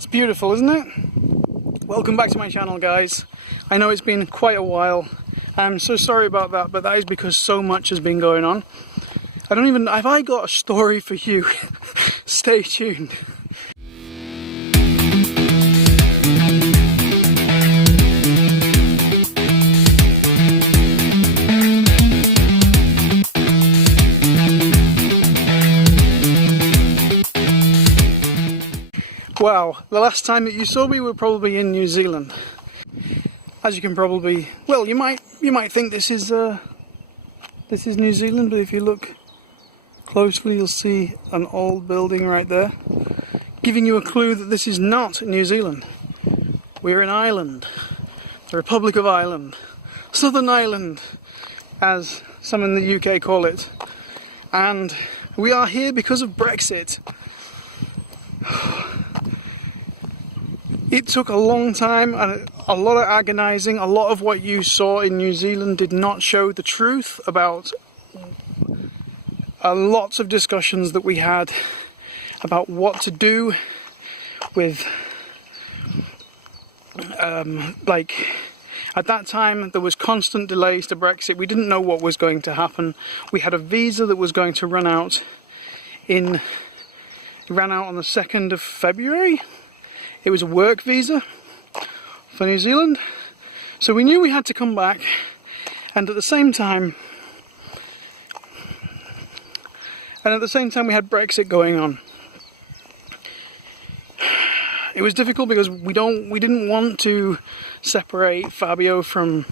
It's beautiful, isn't it? Welcome back to my channel, guys. I know it's been quite a while. I'm so sorry about that, but that is because so much has been going on. Have I got a story for you? Stay tuned. Wow, the last time that you saw me, we were probably in New Zealand. As you can probably, well, you might think this is New Zealand, but if you look closely, you'll see an old building right there, giving you a clue that this is not New Zealand. We're in Ireland, the Republic of Ireland, Southern Ireland, as some in the UK call it, and we are here because of Brexit. It took a long time and a lot of agonising. A lot of what you saw in New Zealand did not show the truth about lots of discussions that we had about what to do with, at that time there was constant delays to Brexit. We didn't know what was going to happen. We had a visa that was going to run out on the 2nd of February. It was a work visa for New Zealand, so we knew we had to come back, and at the same time we had Brexit going on. It was difficult because we didn't want to separate Fabio from,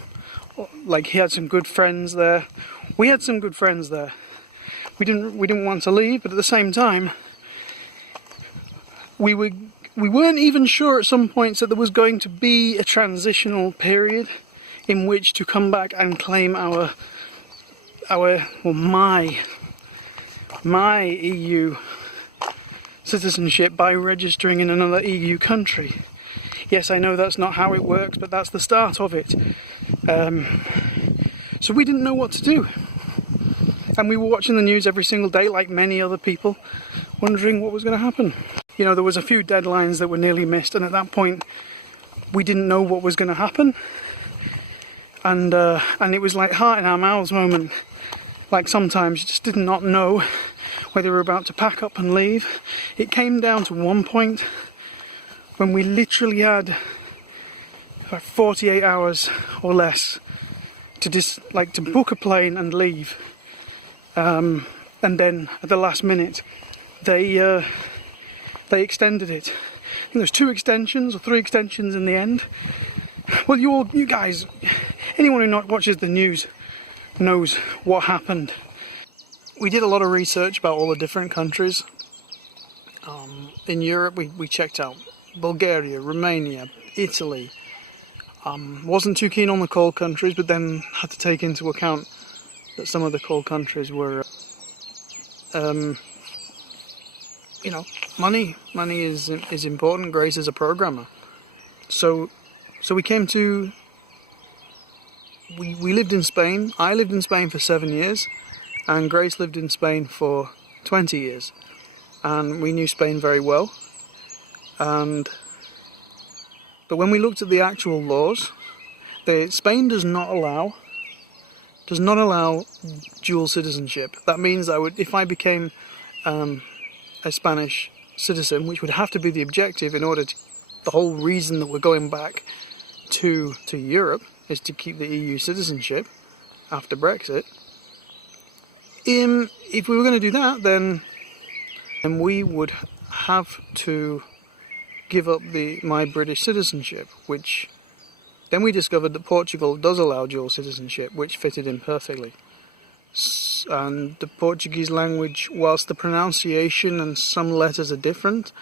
like, he had some good friends there. We had some good friends there. We didn't want to leave, but at the same time we weren't even sure at some points that there was going to be a transitional period in which to come back and claim my EU citizenship by registering in another EU country. Yes, I know that's not how it works, but that's the start of it. So we didn't know what to do. And we were watching the news every single day, like many other people, wondering what was going to happen. You know, there was a few deadlines that were nearly missed, and at that point we didn't know what was going to happen, and it was like heart in our mouths moment. Like, sometimes you just did not know whether we were about to pack up and leave. It came down to one point when we literally had about 48 hours or less to to book a plane and leave, and then at the last minute they extended it. I think there's 2 extensions or 3 extensions in the end. Well, you guys, anyone who watches the news knows what happened. We did a lot of research about all the different countries. In Europe, we checked out Bulgaria, Romania, Italy. Wasn't too keen on the cold countries, but then had to take into account that some of the cold countries were you know, money is important. Grace is a programmer, so we came to. We lived in Spain. I lived in Spain for 7 years, and Grace lived in Spain for 20 years, and we knew Spain very well. But when we looked at the actual laws, Spain does not allow dual citizenship. That means that if I became a Spanish citizen, which would have to be the objective in order to, the whole reason that we're going back to Europe is to keep the EU citizenship after Brexit. If we were going to do that, then we would have to give up my British citizenship, which then we discovered that Portugal does allow dual citizenship, which fitted in perfectly. And the Portuguese language, whilst the pronunciation and some letters are different,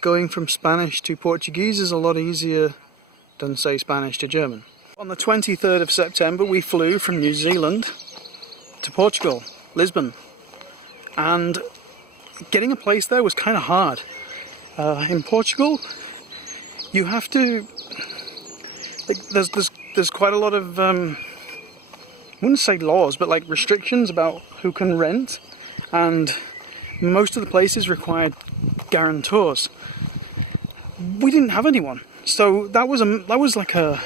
going from Spanish to Portuguese is a lot easier than, say, Spanish to German. On the 23rd of September we flew from New Zealand to Portugal, Lisbon, and getting a place there was kind of hard. In Portugal you have to, there's quite a lot of I wouldn't say laws, but like restrictions about who can rent, and most of the places required guarantors. we didn't have anyone. So that was like a,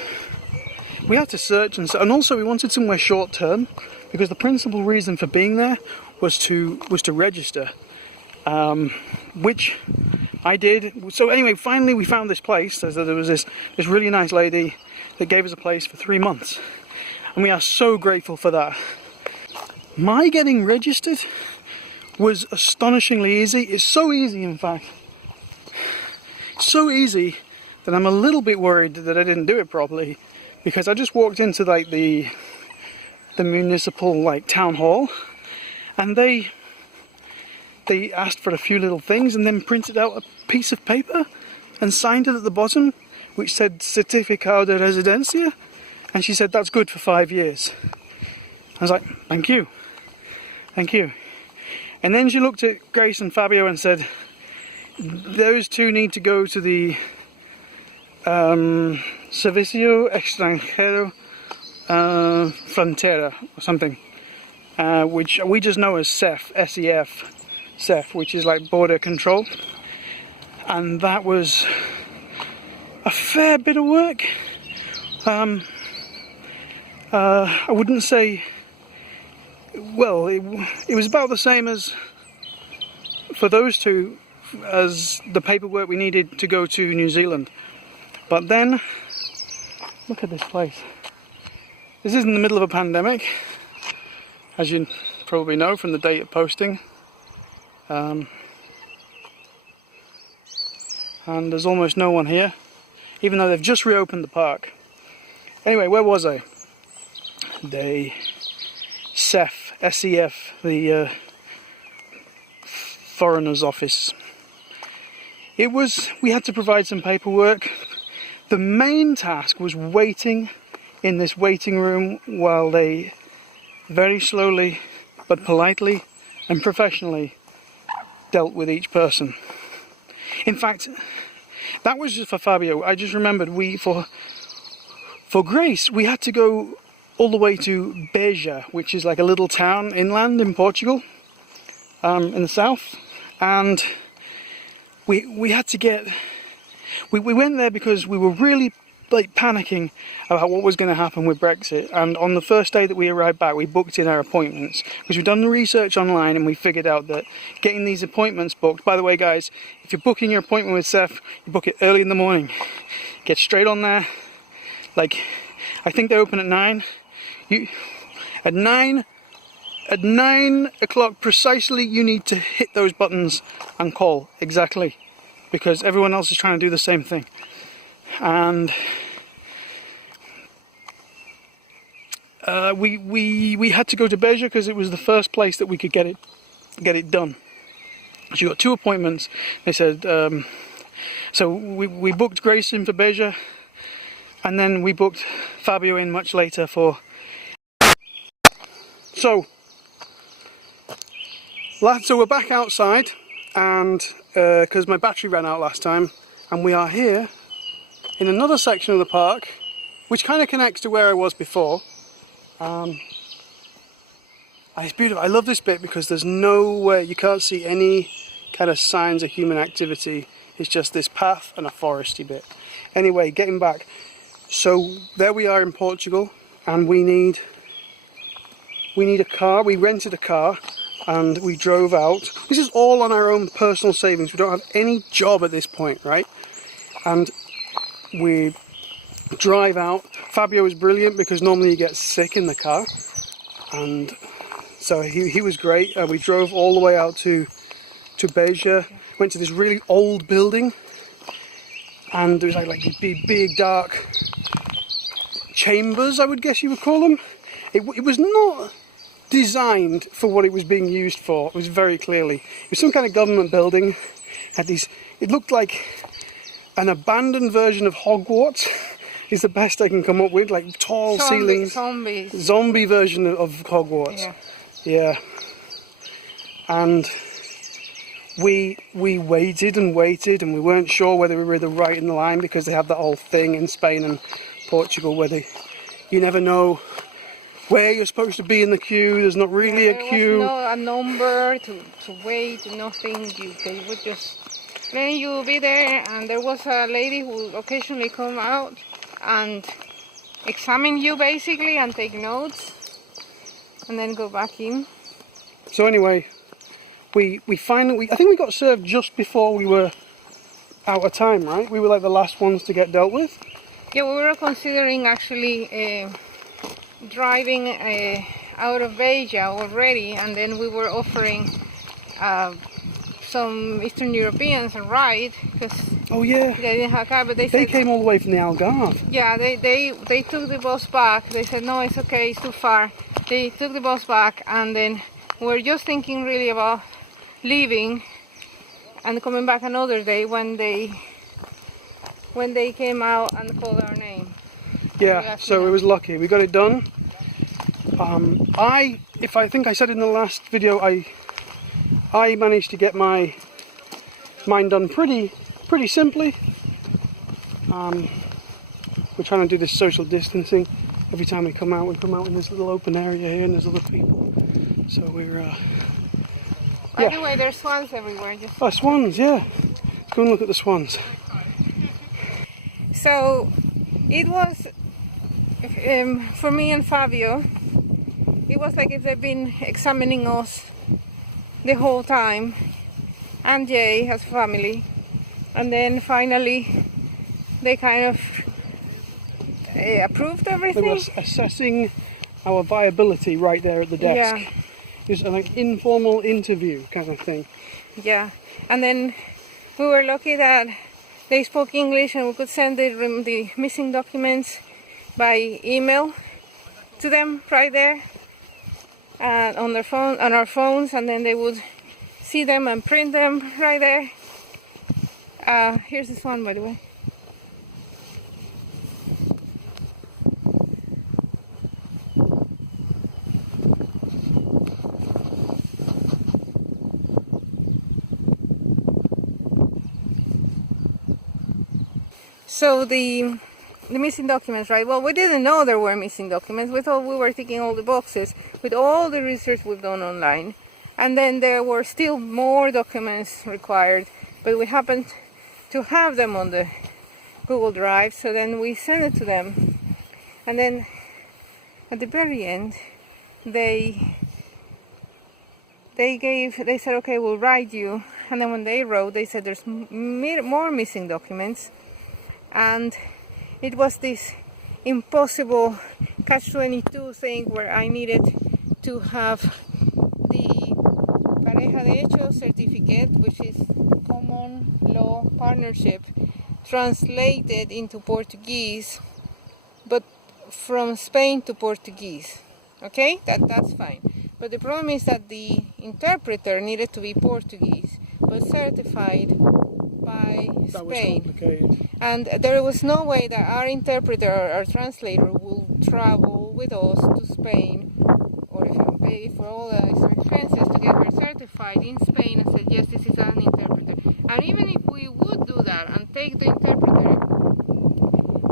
we had to search, and also we wanted somewhere short term, because the principal reason for being there was to register, which I did. So anyway, finally we found this place. So there was this really nice lady that gave us a place for 3 months, and we are so grateful for that. My getting registered was astonishingly easy. It's so easy, in fact, so easy that I'm a little bit worried that I didn't do it properly, because I just walked into like the municipal like town hall, and they asked for a few little things and then printed out a piece of paper and signed it at the bottom, which said Certificado de Residencia, and she said that's good for 5 years. I was like, thank you. And then she looked at Grace and Fabio and said, those two need to go to the Servicio Extranjero Frontera or something, which we just know as SEF, SEF, which is like border control. And that was a fair bit of work. I wouldn't say, well, it was about the same as for those two as the paperwork we needed to go to New Zealand. But then, look at this place. This is in the middle of a pandemic, as you probably know from the date of posting. And there's almost no one here, even though they've just reopened the park. Anyway, where was I? The SEF, SEF, the Foreigners Office. We had to provide some paperwork. The main task was waiting in this waiting room while they very slowly but politely and professionally dealt with each person. In fact, that was just for Fabio. I just remembered for Grace, we had to go all the way to Beija, which is like a little town inland in Portugal, in the south, and we had to get. We went there because we were really like panicking about what was going to happen with Brexit, and on the first day that we arrived back, we booked in our appointments because we'd done the research online, and we figured out that getting these appointments booked. By the way, guys, if you're booking your appointment with Seth, you book it early in the morning. Get straight on there. Like, I think they open at 9. At 9 o'clock precisely, you need to hit those buttons and call exactly, because everyone else is trying to do the same thing. And we had to go to Beija because it was the first place that we could get it done. She got 2 appointments. They said so we booked Grace in for Beija, and then we booked Fabio in much later for. So we're back outside, and because my battery ran out last time, and we are here in another section of the park, which kind of connects to where I was before. And it's beautiful. I love this bit because there's nowhere, you can't see any kind of signs of human activity. It's just this path and a foresty bit. Anyway, getting back. So there we are in Portugal, and we need a car. We rented a car and we drove out. This is all on our own personal savings. We don't have any job at this point, right? And we drive out. Fabio was brilliant because normally he gets sick in the car, and so he was great. We drove all the way out to Beija, went to this really old building, and there was like these big dark chambers, I would guess you would call them. It was not designed for what it was being used for. It was very clearly. It was some kind of government building. It looked like an abandoned version of Hogwarts is the best I can come up with, like tall ceilings. Zombie version of Hogwarts. Yeah. And we waited and waited, and we weren't sure whether we were right in the line, because they have that whole thing in Spain and Portugal where you never know where you're supposed to be in the queue. There's not really a queue. There was no a number to wait, nothing. They would just Then you'll be there, and there was a lady who occasionally come out and examine you basically and take notes, and then go back in. So anyway, we finally, I think we got served just before we were out of time, right? We were like the last ones to get dealt with. Yeah, we were considering actually driving out of Beija already, and then we were offering some Eastern Europeans a ride because oh yeah, they didn't have a car, but they they said, came all the way from the Algarve. yeah, they took the bus back. They said no, it's okay, it's too far. They took the bus back, and then we're just thinking really about leaving and coming back another day when they came out and called our name. Yeah, so it was lucky. We got it done. I think I said in the last video, I managed to get mine done pretty simply. We're trying to do this social distancing. Every time we come out in this little open area here, and there's other people. So we're By the way, there's swans everywhere. Oh, swans, yeah. Let's go and look at the swans. So it was for me and Fabio. It was like if they've been examining us the whole time, and Jay has family, and then finally they kind of approved everything. They were assessing our viability right there at the desk. Yeah. It was like informal interview kind of thing. Yeah, and then we were lucky that they spoke English and we could send the missing documents by email to them right there and on our phones, and then they would see them and print them right there. Here's this one, by the way. So the missing documents, right? Well, we didn't know there were missing documents. We thought we were ticking all the boxes with all the research we've done online. And then there were still more documents required, but we happened to have them on the Google Drive, so then we sent it to them. And then at the very end, they said, okay, we'll write you. And then when they wrote, they said there's more missing documents. And it was this impossible catch-22 thing where I needed to have the Pareja de Hecho certificate, which is common law partnership, translated into Portuguese, but from Spain to Portuguese. Okay, that's fine. But the problem is that the interpreter needed to be Portuguese, but certified by Spain. That was complicated. And there was no way that our interpreter or our translator will travel with us to Spain, or even pay for all the expenses to get her certified in Spain and said, yes, this is an interpreter. And even if we would do that and take the interpreter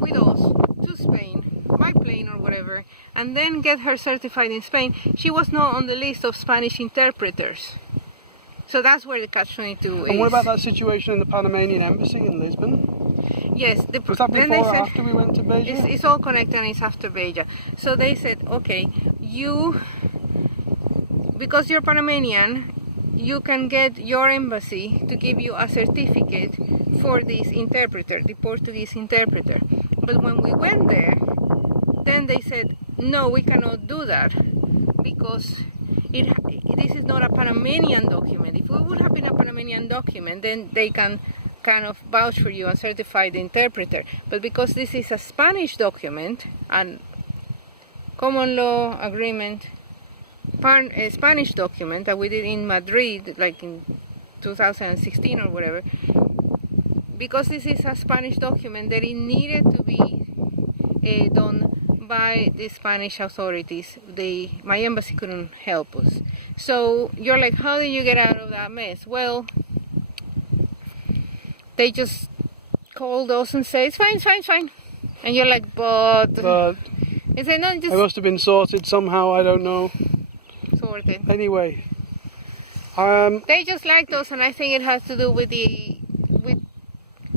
with us to Spain, by plane or whatever, and then get her certified in Spain, she was not on the list of Spanish interpreters. So that's where the catch-22 is. And what about that situation in the Panamanian Embassy in Lisbon? Yes. Was that before or after we went to Beija? It's all connected and it's after Beija. So they said, okay, because you're Panamanian, you can get your embassy to give you a certificate for this interpreter, the Portuguese interpreter. But when we went there, then they said, no, we cannot do that because this is not a Panamanian document. If it would have been a Panamanian document, then they can kind of vouch for you and certify the interpreter. But because this is a Spanish document and common law agreement, a Spanish document that we did in Madrid, like in 2016 or whatever, because this is a Spanish document, that it needed to be done by the Spanish authorities. My embassy couldn't help us. So you're like, how did you get out of that mess? Well, they just called us and said, it's fine, it's fine, it's fine. And you're like, but they said, no, just it must have been sorted somehow, I don't know. Sorted. Anyway. They just liked us, and I think it has to do with the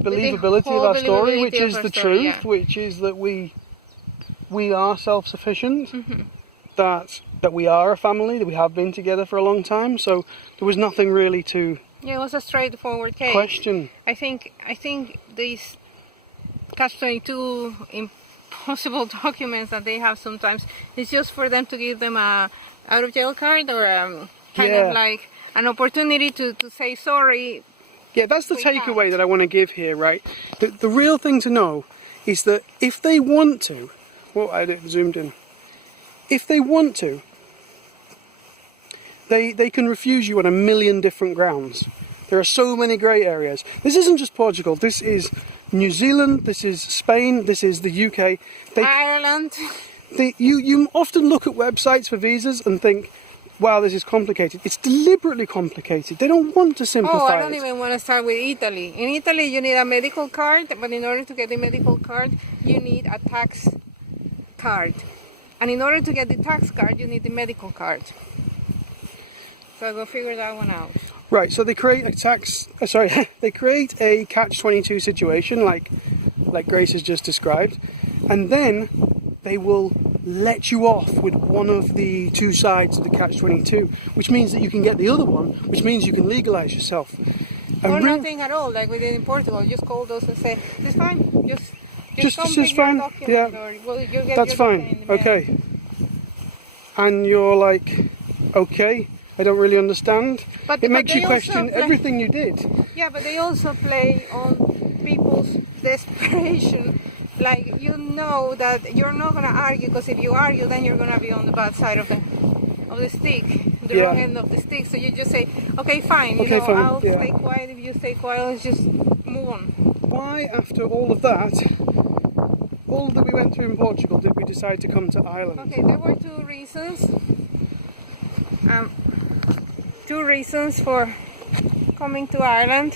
believability whole of our story, which believability is of the our story, truth, yeah. which is that we are self-sufficient, Mm-hmm. that we are a family, that we have been together for a long time. So there was nothing really to Yeah, it was a straightforward case. question. I think these Catch-22 impossible documents that they have sometimes, it's just for them to give them a out of jail card or kind Yeah. of like an opportunity to say sorry. Yeah, that's the We takeaway can't. that I want to give here, right? The real thing to know is that if they want to, well, I zoomed in. If they want to, they can refuse you on a million different grounds. There are so many grey areas. This isn't just Portugal. This is New Zealand. This is Spain. This is the UK. Ireland. You often look at websites for visas and think, wow, this is complicated. It's deliberately complicated. They don't want to simplify Oh, I don't it. even want to start with Italy. In Italy, you need a medical card, but in order to get the medical card, you need a tax card. And in order to get the tax card, you need the medical card. So I'll go figure that one out. Right, so they create they create a catch-22 situation like Grace has just described, and then they will let you off with one of the two sides of the catch-22, which means that you can get the other one, which means you can legalise yourself. Or nothing at all, like we did in Portugal. Just call those and say, "This fine, just come just pick your fine, document, yeah. or well, you'll get That's your document fine, in the mail." okay. And you're like, okay, I don't really understand. But It makes they you also question play- everything you did. Yeah, but they also play on people's desperation. Like, you know that you're not gonna argue, because if you argue, then you're gonna be on the bad side of the stick, the Yeah. wrong end of the stick. So you just say, okay, fine, Okay, fine, I'll yeah. stay quiet. If you stay quiet, let's just move on. Why, after all that we went through in Portugal, did we decide to come to Ireland? Okay, there were two reasons. Two reasons for coming to Ireland.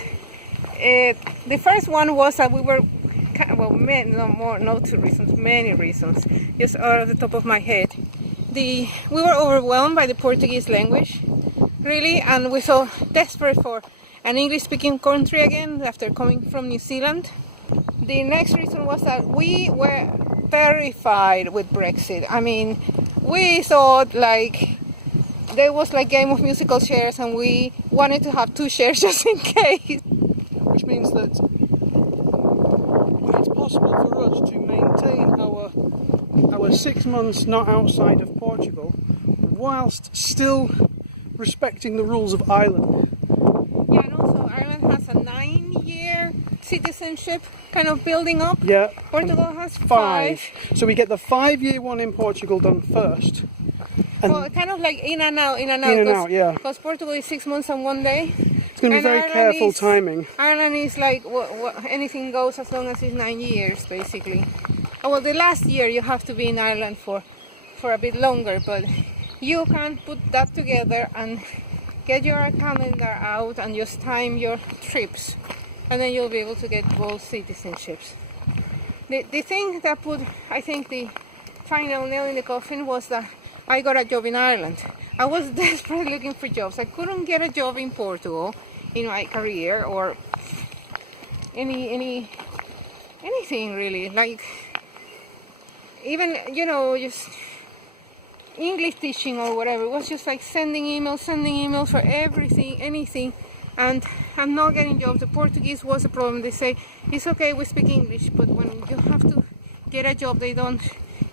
The first one was that we were, two reasons, many reasons, just out of the top of my head. We were overwhelmed by the Portuguese language, really, and we so desperate for an English-speaking country again after coming from New Zealand. The next reason was that we were terrified with Brexit. I mean, we thought like there was like game of musical chairs, and we wanted to have 2 chairs just in case. Which means that it's possible for us to maintain our 6 months not outside of Portugal whilst still respecting the rules of Ireland. Yeah, and also Ireland has a 9-year citizenship kind of building up. Yeah. Portugal has 5. 5. So we get the 5-year one in Portugal done first. And Well, kind of like in and out. in and out, yeah. Because Portugal is 6 months and 1 day. It's going to be very Ireland careful is- timing. Ireland is like anything goes as long as it's 9 years, basically. Oh, well, the last year you have to be in Ireland for a bit longer, but you can put that together and get your calendar out and just time your trips, and then you'll be able to get both citizenships. The thing that put, I think, the final nail in the coffin was that I got a job in Ireland. I was desperately looking for jobs. I couldn't get a job in Portugal in my career, or anything really. Like, even, just English teaching or whatever. It was just like sending emails for everything, anything. And I'm not getting jobs. The Portuguese was a problem. They say, it's okay, we speak English, but when you have to get a job, they don't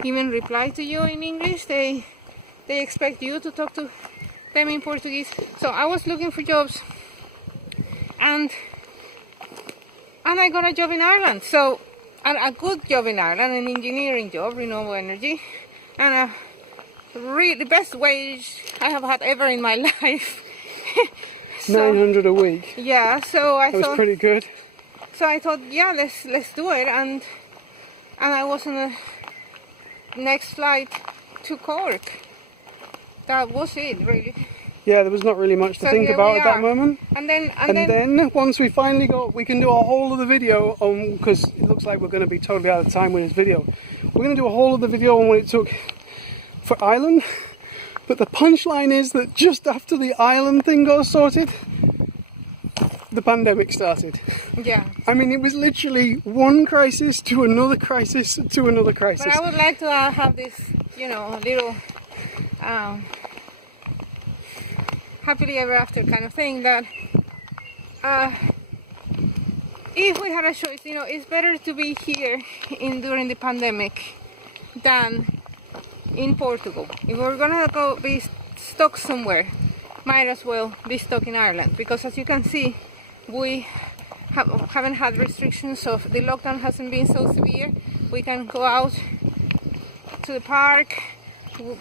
even reply to you in English. They expect you to talk to them in Portuguese. So I was looking for jobs, and I got a job in Ireland. So a good job in Ireland, an engineering job, renewable energy, and the best wage I have had ever in my life. So, 900 a week. yeah, so I That was thought. pretty good. So I thought, yeah, let's do it, and I was on the next flight to Cork. That was it, really. Yeah, there was not really much to So think here about we at that are. moment. And then then once we finally we can do a whole of the video on, because it looks like we're going to be totally out of time with this video. We're going to do a whole of the video on what it took for Ireland. But the punchline is that just after the Ireland thing got sorted, the pandemic started. Yeah. I mean, it was literally one crisis to another crisis to another crisis. But I would like to have this, you know, little happily ever after kind of thing that if we had a choice, you know, it's better to be here during the pandemic than in Portugal. If we're gonna go be stuck somewhere, might as well be stuck in Ireland, because as you can see, we haven't had restrictions, so the lockdown hasn't been so severe. We can go out to the park.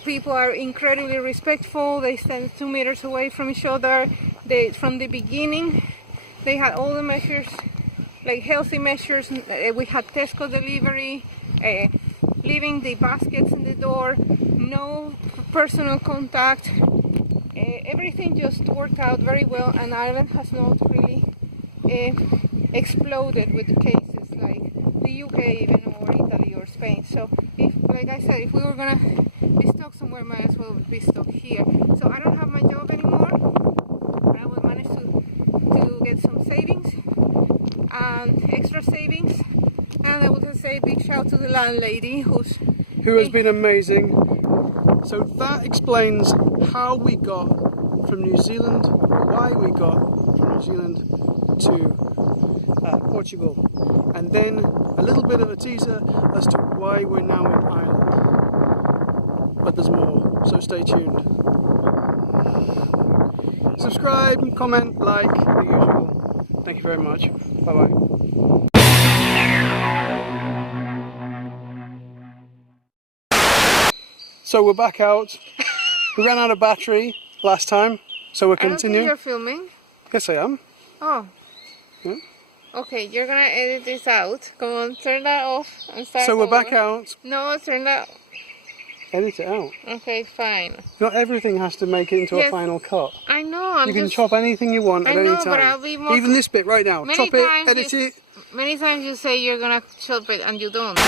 People are incredibly respectful. They stand 2 meters away from each other. From the beginning, they had all the measures, like healthy measures. We had Tesco delivery, leaving the baskets in the door, no personal contact. Everything just worked out very well, and Ireland has not really exploded with the cases like the UK even, or Italy or Spain. So if, like I said, if we were gonna be stuck somewhere, might as well be stuck here. So I don't have my job anymore, but I will manage to get some savings and extra savings. And I would just say a big shout to the landlady who has been amazing. So that explains how we got from New Zealand, why we got from New Zealand to Portugal, and then a little bit of a teaser as to why we're now in Ireland. But there's more, so stay tuned. Subscribe, comment, like, the usual. Thank you very much. Bye bye. So we're back out. We ran out of battery last time, so we're continuing. I don't think you're filming. Yes, I am. Oh. Yeah. Okay, you're gonna edit this out. Come on, turn that off and start. So we're over. back out. No, turn that. Edit it out. Okay, fine. Not everything has to make it into a final cut. I know. You can chop anything you want at any time. But I'll be more. Even this bit right now. Chop it, edit it. Many times you say you're gonna chop it and you don't.